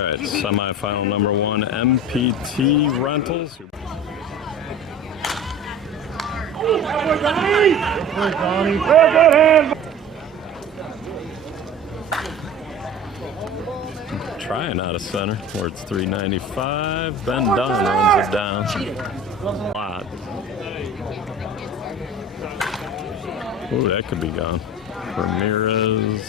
All right, semifinal number 1, MPT Rentals. Trying out of center where it's 395. Ben Dunn runs it down. A lot. Ooh, that could be gone. Ramirez.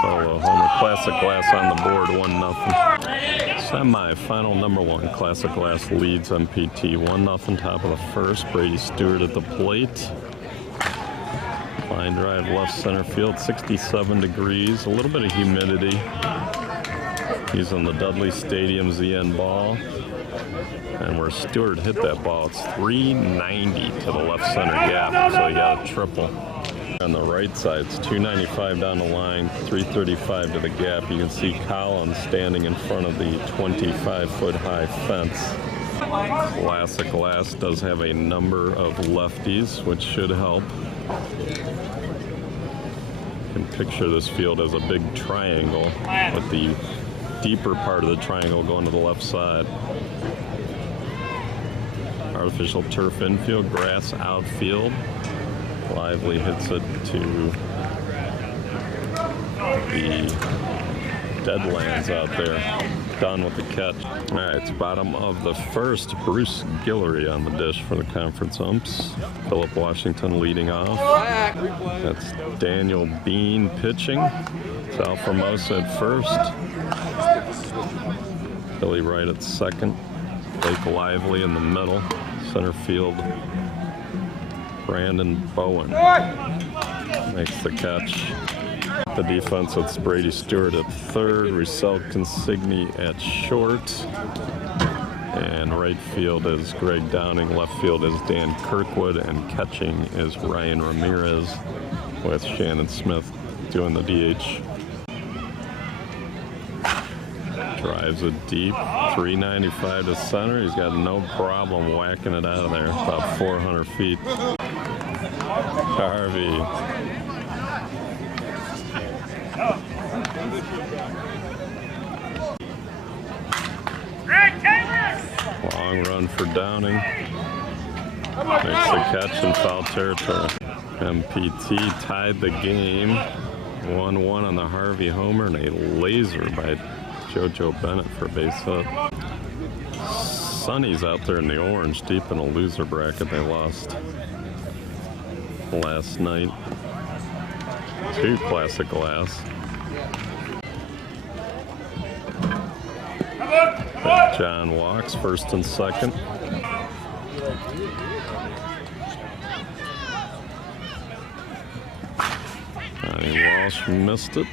Solo homer. Classic Glass on the board, 1-0. Semi-final number 1. Classic Glass leads MPT 1-0. Top of the first. Brady Stewart at the plate. Line drive left center field. 67 degrees. A little bit of humidity. He's on the Dudley Stadium ZN ball. And where Stewart hit that ball, it's 390 to the left center gap. So he got a triple. On the right side, it's 295 down the line, 335 to the gap. You can see Collins standing in front of the 25-foot high fence. Classic Glass does have a number of lefties, which should help. You can picture this field as a big triangle with the deeper part of the triangle going to the left side. Artificial turf infield, grass outfield. Lively hits it to the deadlands out there. Done with the catch. All right, it's bottom of the first. Bruce Guillory on the dish for the conference umps. Philip Washington leading off. That's Daniel Bean pitching. Sal Formosa at first. Billy Wright at second. Blake Lively in the middle. Center field. Brandon Bowen makes the catch. The defense, it's Brady Stewart at third, Roussel Consigny at short, and right field is Greg Downing, left field is Dan Kirkwood, and catching is Ryan Ramirez with Shannon Smith doing the DH. Drives it deep, 395 to center. He's got no problem whacking it out of there, about 400 feet. Harvey. Long run for Downing. Makes the catch in foul territory. MPT tied the game. 1-1 on the Harvey homer and a laser by JoJo Bennett for base hit. Sonny's out there in the orange, deep in a loser bracket. They lost last night to Classic Glass. John walks first and second. Johnny Walsh missed it.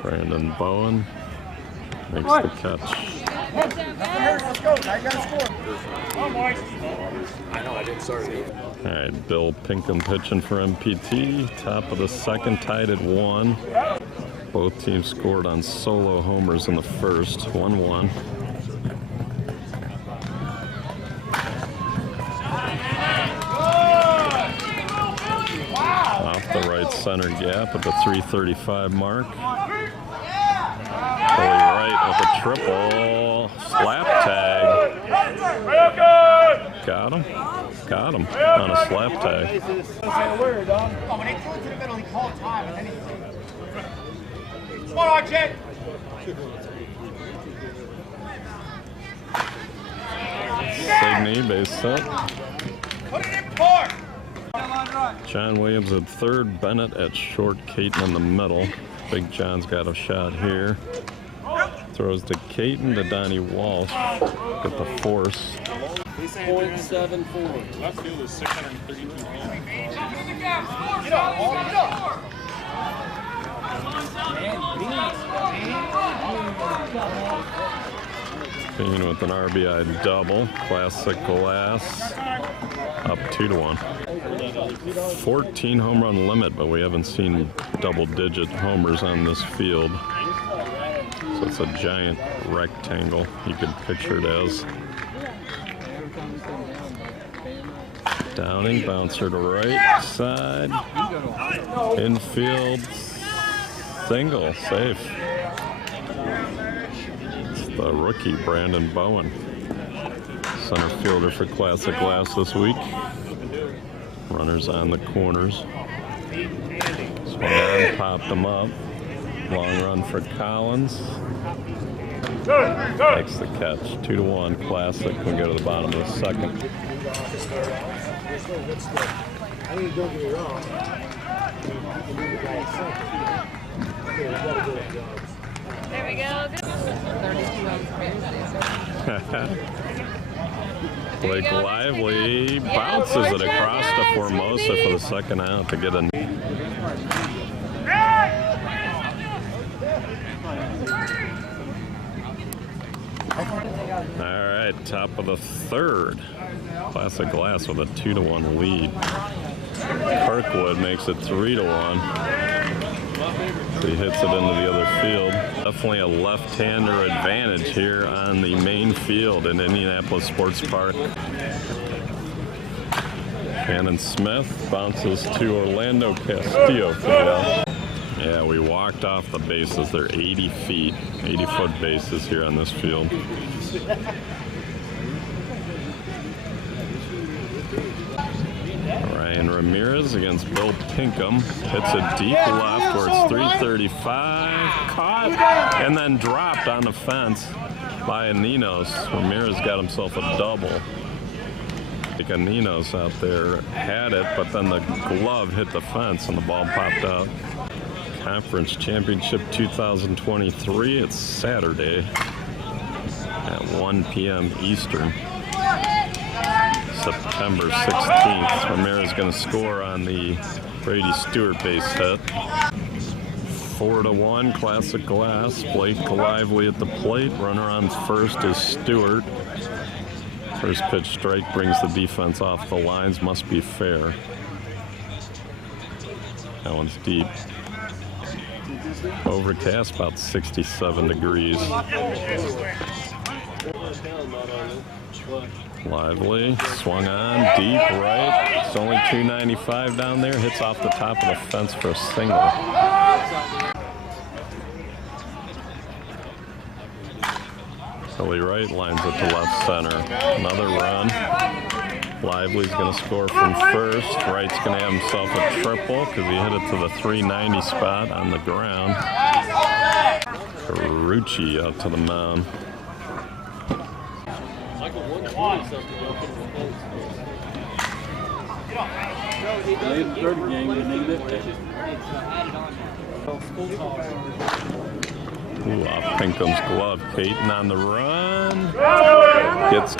Brandon Bowen makes the catch. Let's go. I got to score. I know, I didn't start it. All right, Bill Pinkham pitching for MPT. Top of the second, tied at 1. Both teams scored on solo homers in the first. 1-1. Off the right center gap at the 335 mark. Billy Wright with a triple. Slap tag. Got him. Got him on a slap tag. Oh, when they threw it to the middle, he called time and then he... Come on, RJ! Signey, base set. Put it in park! John Williams at third, Bennett at short, Caton in the middle. Big John's got a shot here. Throws to Caton, to Donnie Walsh. Get the force. 0.74. Left field is 632 Bean with an RBI double. Classic Glass. Up 2-1. 14 home run limit, but we haven't seen double-digit homers on this field. So it's a giant rectangle, you could picture it as. Downing, bouncer to right side. Infield, single, safe. the rookie Brandon Bowen, center fielder for Classic Glass this week. Runners on the corners. Swung on, popped them up. Long run for Collins. Makes the catch. 2-1 Classic. We go to the bottom of the second. I mean, don't get me wrong. There we go. 32 Blake Lively bounces it across to Formosa for the second out to get a. All right, top of the third. Classic Glass with a 2-1 lead. Kirkwood makes it 3-1. So he hits it into the other field. Definitely a left-hander advantage here on the main field in Indianapolis Sports Park. Cannon Smith bounces to Orlando Castillo for the out. Yeah, we walked off the bases. They're 80 feet, 80-foot bases here on this field. Ryan Ramirez against Bill Pinkham. Hits a deep left where it's 335. Caught and then dropped on the fence by Aninos. Ramirez got himself a double. Aninos out there had it, but then the glove hit the fence and the ball popped out. Conference Championship 2023. It's Saturday at 1 p.m. Eastern. September 16th. Ramirez going to score on the Brady Stewart base hit. 4-1 Classic Glass. Blake Lively at the plate. Runner on first is Stewart. First pitch strike brings the defense off the lines. Must be fair. That one's deep. Overcast, about 67 degrees. Lively, swung on, deep right. It's only 295 down there. Hits off the top of the fence for a single. Billy Wright lines it to left center. Another run. Lively's going to score from first. Wright's going to have himself a triple because he hit it to the 390 spot on the ground. Carucci out to the mound. Ooh, off Pinkham's glove. Peyton on the run. Gets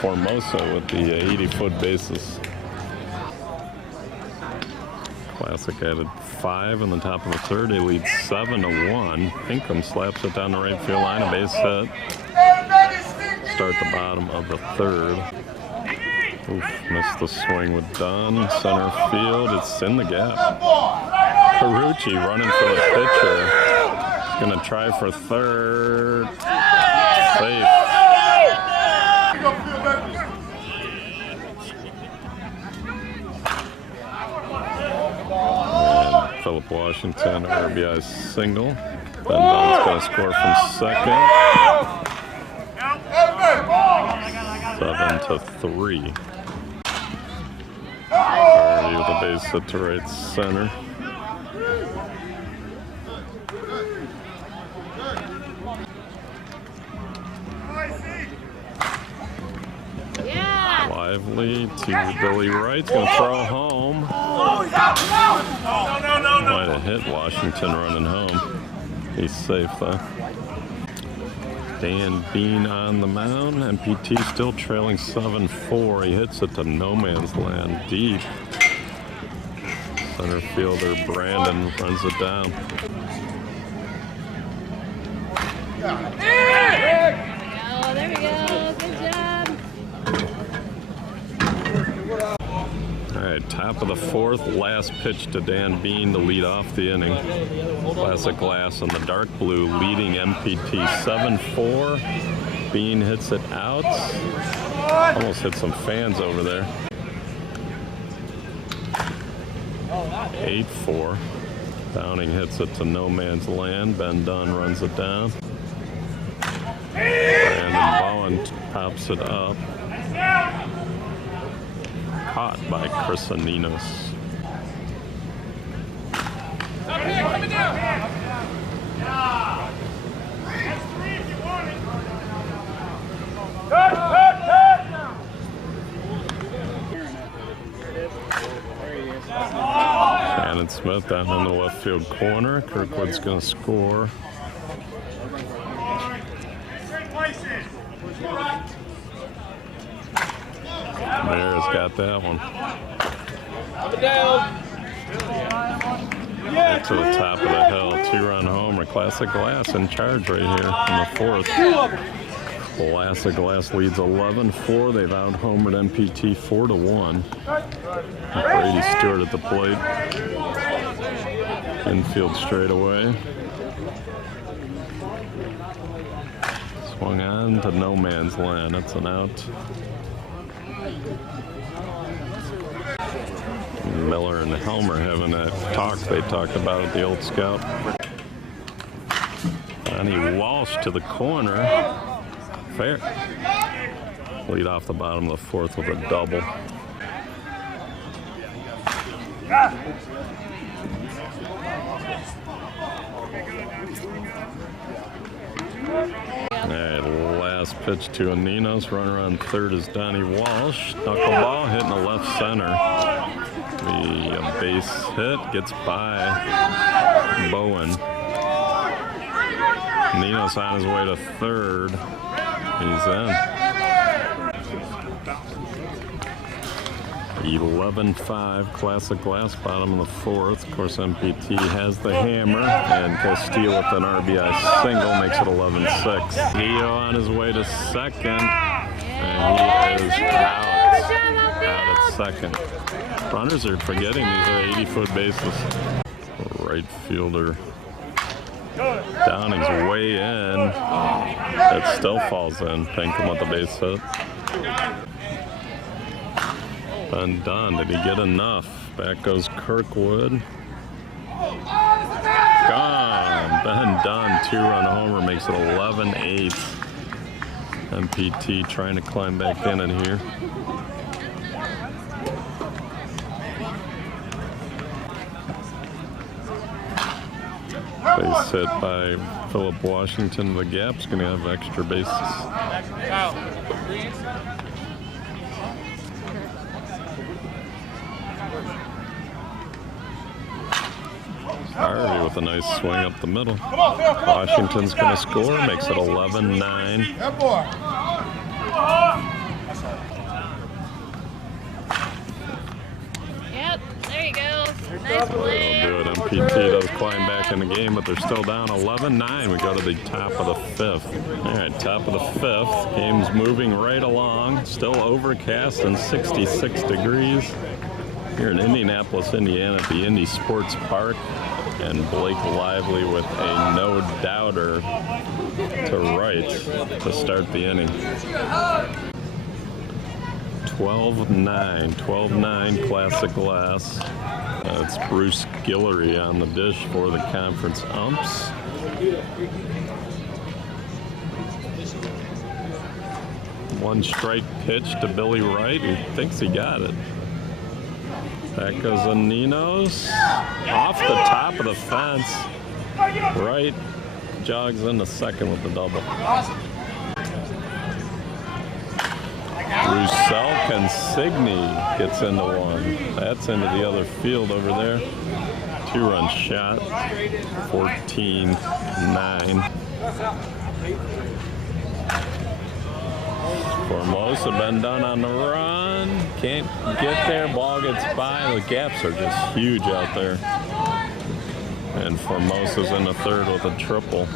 Formosa with the 80-foot bases. Classic added 5 in the top of the third. They lead 7-1. Pinkham slaps it down the right field line. A base hit. Start the bottom of the third. Oof, missed the swing with Dunn. Center field. It's in the gap. Carucci running for the pitcher. He's going to try for third. Safe. And Philip Washington, RBI single. Ben Dunn's going to score from second. 7-3. Hardy with the base hit to right center. Lively to Billy Wright. Going to throw home. Might have hit Washington running home. He's safe though. Dan Bean on the mound. MPT still trailing 7-4. He hits it to no man's land deep. Center fielder Brandon runs it down. Oh, there we go. Good job. All right, top of the fourth, last pitch to Dan Bean to lead off the inning. Classic Glass in the dark blue leading MPT 7-4. Bean hits it out. Almost hit some fans over there. 8-4. Downing hits it to no man's land. Ben Dunn runs it down. Brandon Bowen pops it up. Caught by Chris Aninos. Shannon Smith down in the left field corner. Kirkwood's going to score. Mayor's got that one. Right to the top of the hill. 2-run homer. Classic Glass in charge right here in the fourth. Classic Glass leads 11-4. They've out-homered MPT 4-1. Brady Stewart at the plate. Infield straightaway. Swung on to no man's land. That's an out. Miller and Helmer having that talk they talked about at the Old Scout. Donnie Walsh to the corner. Fair. Lead off the bottom of the fourth with a double. All right, last pitch to Aninos. Runner on third is Donnie Walsh. Knuckleball hitting the left center. The base hit gets by Bowen. Aninos on his way to third. He's in. 11-5, Classic Glass, bottom of the fourth. Of course, MPT has the hammer, and Castillo with an RBI single makes it 11-6. Leo on his way to second, and he is out at second. Runners are forgetting these are 80-foot bases. Right fielder Downing's way in. It still falls in. Pinkham with the base hit. Undone. Did he get enough? Back goes Kirkwood. Gone. Ben Dunn, 2-run homer, makes it 11-8. MPT trying to climb back in it here. Base hit by Philip Washington. The gap's going to have extra bases. Harvey with a nice swing up the middle. Washington's going to score, makes it 11-9. Yep, there you go. Nice play. They'll do it. MPT does climb back in the game, but they're still down 11-9. We go to the top of the fifth. All right, top of the fifth. Game's moving right along. Still overcast and 66 degrees. Here in Indianapolis, Indiana at the Indy Sports Park. And Blake Lively with a no-doubter to right to start the inning. 12-9 Classic Glass. It's Bruce Guillory on the dish for the conference umps. One strike pitch to Billy Wright, who thinks he got it. Back goes Aninos. Off the top of the fence. Wright jogs into second with the double. Roussel Consigny gets into one. That's into the other field over there. 2-run shot. 14-9. Formosa been done on the run. Can't get there. Ball gets by. The gaps are just huge out there. And Formosa's in the third with a triple.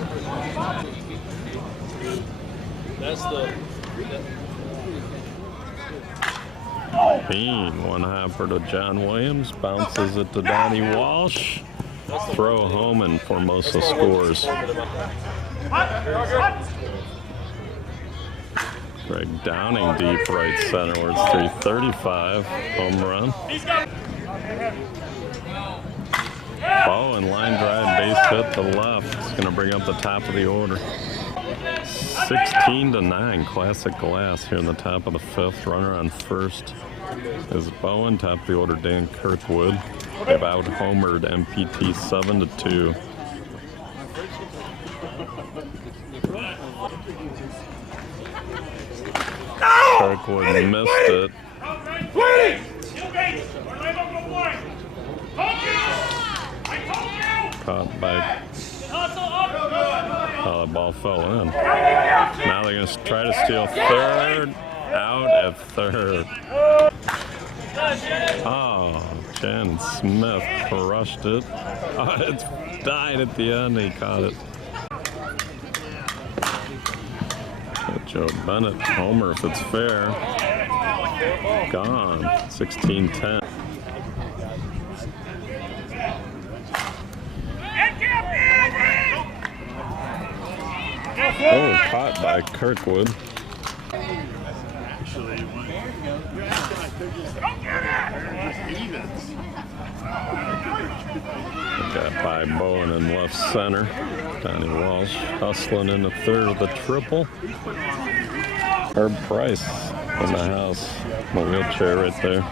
That's the... Bean, one hopper to John Williams. Bounces it to Donnie Walsh. Throw home and Formosa scores. Greg Downing deep right center where it's 335. Home run. Bowen line drive base hit to left. It's going to bring up the top of the order. 16-9, Classic Glass here in the top of the fifth. Runner on first is Bowen. Top of the order, Dan Kirkwood. They've out-homered MPT 7-2. Kirkwood missed it. Caught by... Oh, the ball fell in. Now they're going to try to steal third. Out at third. Oh, Jen Smith crushed it. Oh, it's died at the end. He caught it. Joe Bennett, homer if it's fair. Gone. 16-10. Oh, caught by Kirkwood. Got by Bowen in left center. Donnie Walsh hustling in the third of the triple. Herb Price in the house. The wheelchair right there.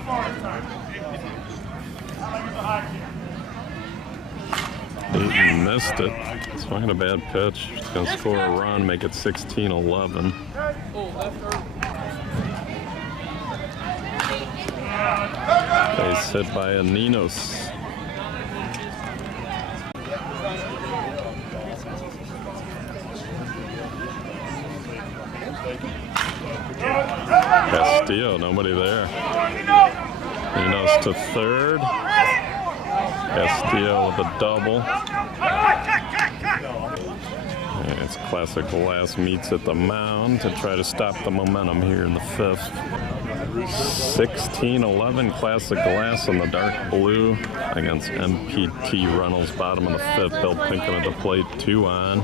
Eaton missed it. Swinging a bad pitch. He's going to score a run, make it 16-11. Base hit by Aninos. Castillo, nobody there. Aninos to third. Castillo with a double. And it's Classic Glass meets at the mound to try to stop the momentum here in the fifth. 16-11, Classic Glass in the dark blue against MPT Rentals, bottom of the fifth. Bill Pinkham at the plate, 2 on.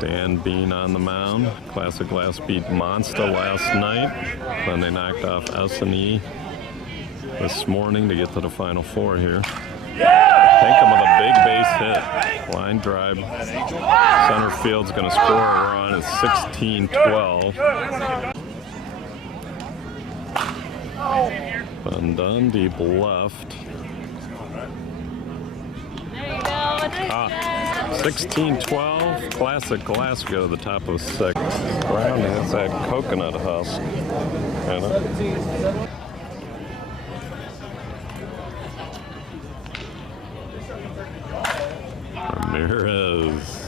Dan Bean on the mound. Classic Glass beat Monster last night. Then they knocked off S&E this morning to get to the Final Four here. Pinkham with a big base hit. Line drive. Center field's going to score a run. It's 16-12. Undone, deep left. 16-12, Classic Glass. We go to the top of the sixth. Brown has that coconut husk. Ramirez.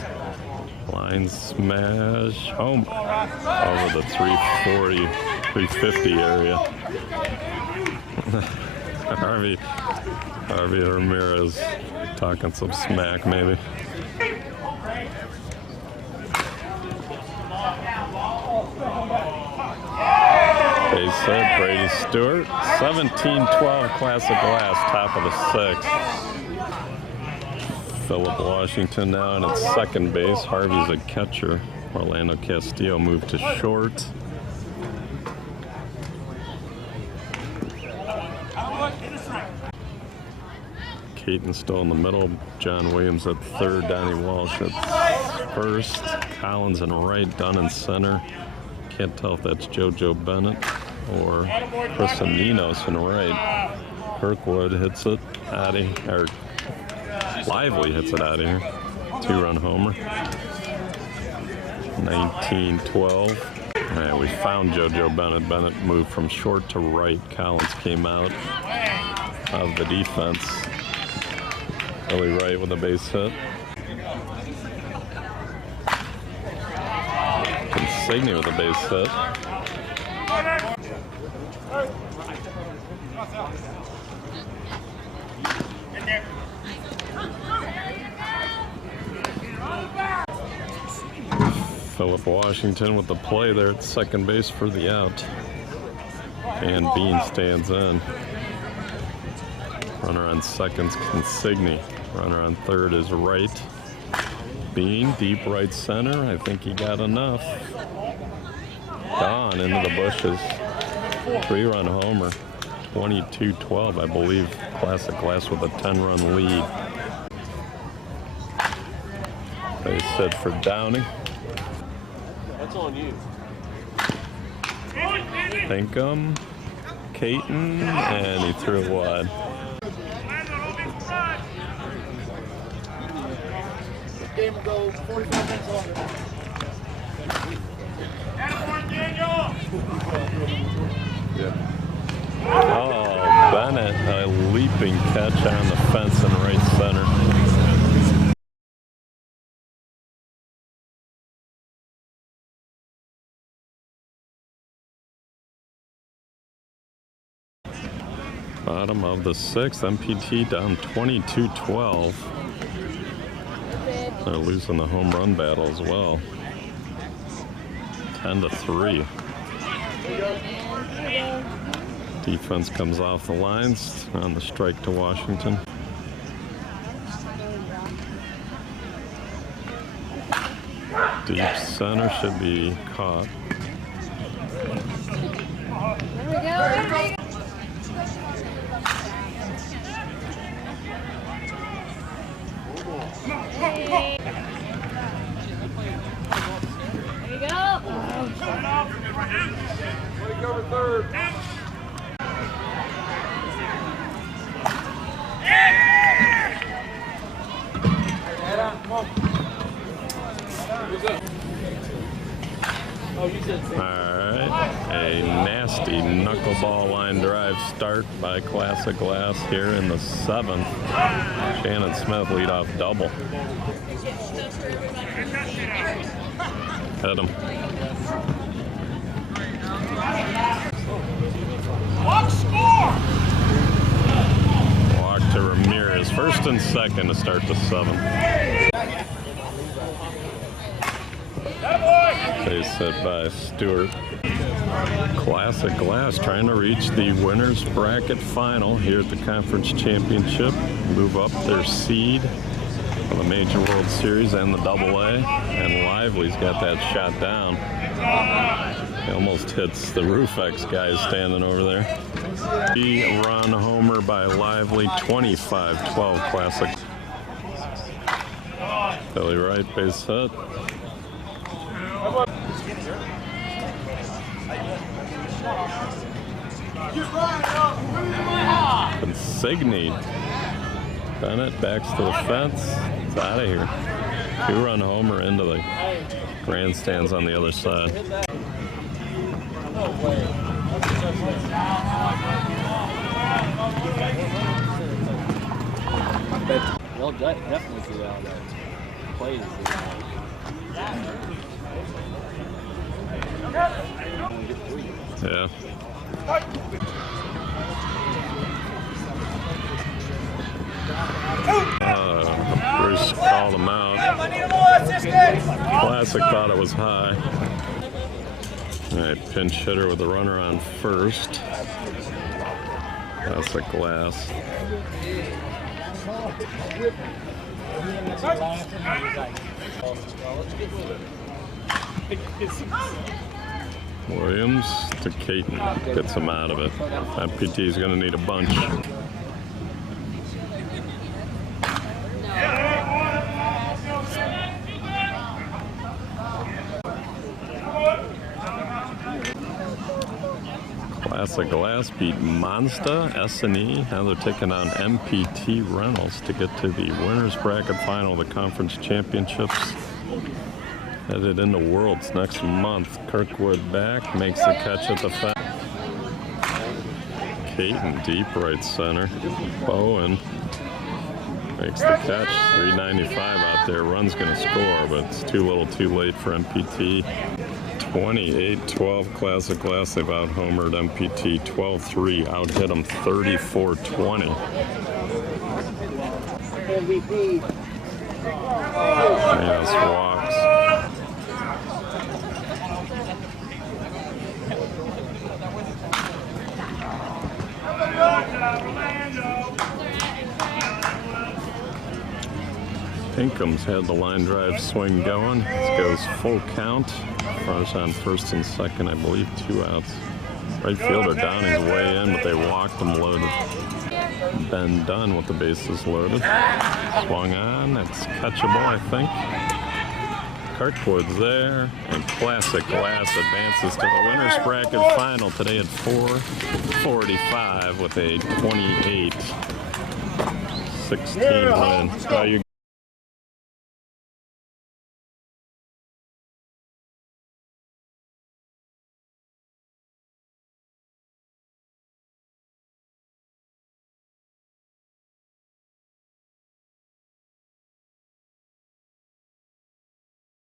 Line smash. Home. Over the 340, 350 area. Harvey Ramirez talking some smack, maybe. Base hit, Brady Stewart. 17-12, Classic Glass, top of the sixth. Philip Washington down at second base. Harvey's a catcher. Orlando Castillo moved to short. Caton still in the middle. John Williams at third. Donnie Walsh at first. Collins in right. Dunn in center. Can't tell if that's JoJo Bennett or Chris Aninos in right. Kirkwood hits it out of here. Lively hits it out of here. 2-run homer. 19-12. All right, we found JoJo Bennett. Bennett moved from short to right. Collins came out of the defense. Billy Wright with a base hit. Consigne with a base hit. Philip Washington with the play there at second base for the out. And Bean stands in. Runner on second's Consigne. Runner on third is Wright. Bean, deep right center. I think he got enough. Gone into the bushes. 3-run homer. 22-12, I believe. Classic Glass with a 10-run lead. They set for Downing. That's on you. Pinkham, Caton, and he threw it wide. This game will go 45 minutes longer. Oh, Bennett, a leaping catch on the fence in right center. Bottom of the sixth, MPT down 22-12. They're losing the home run battle as well. 10-3. Defense comes off the lines on the strike to Washington. Deep center should be caught. There we go. Hey. There you go. Way to go to third. Alright, a nasty knuckleball line drive start by Classic Glass here in the seventh. Shannon Smith lead off double. Hit him. Walk to Ramirez, first and second to start the seventh. Base hit by Stewart. Classic Glass trying to reach the winners bracket final here at the conference championship. Move up their seed for the Major World Series and the AA. And Lively's got that shot down. He almost hits the Roofex guys standing over there. Run homer by Lively, 25-12 Classic. Billy Wright base hit. Consignee. Bennett backs to the fence. It's out of here. Two-run homer into the grandstands on the other side. They'll definitely get out of that. Play Yeah. Bruce called him out. Classic thought it was high. All right, pinch hitter with the runner on first. Classic Glass. Williams to Caton, gets him out of it. MPT is going to need a bunch. Classic Glass beat Mazda, S&E. Now they're taking on MPT Rentals to get to the winners bracket final of the conference championships. Headed into Worlds next month. Kirkwood back, makes the catch at the fence. Caton deep right center. Bowen makes the catch. 395 out there. Run's going to score, but it's too little too late for MPT. 28-12 Classic Glass. They've out-homered MPT 12-3. Out-hit them 34-20. MVP. Yes, walks. Pinkham's had the line drive swing going. This goes full count. Runners on first and second, I believe, 2 outs. Right fielder Downing's way in, but they walked him loaded. Ben Dunn with the bases loaded. Swung on, it's catchable, I think. Cartwood's there, and Classic Glass advances to the winner's bracket final today at 4:45 with a 28-16 win. You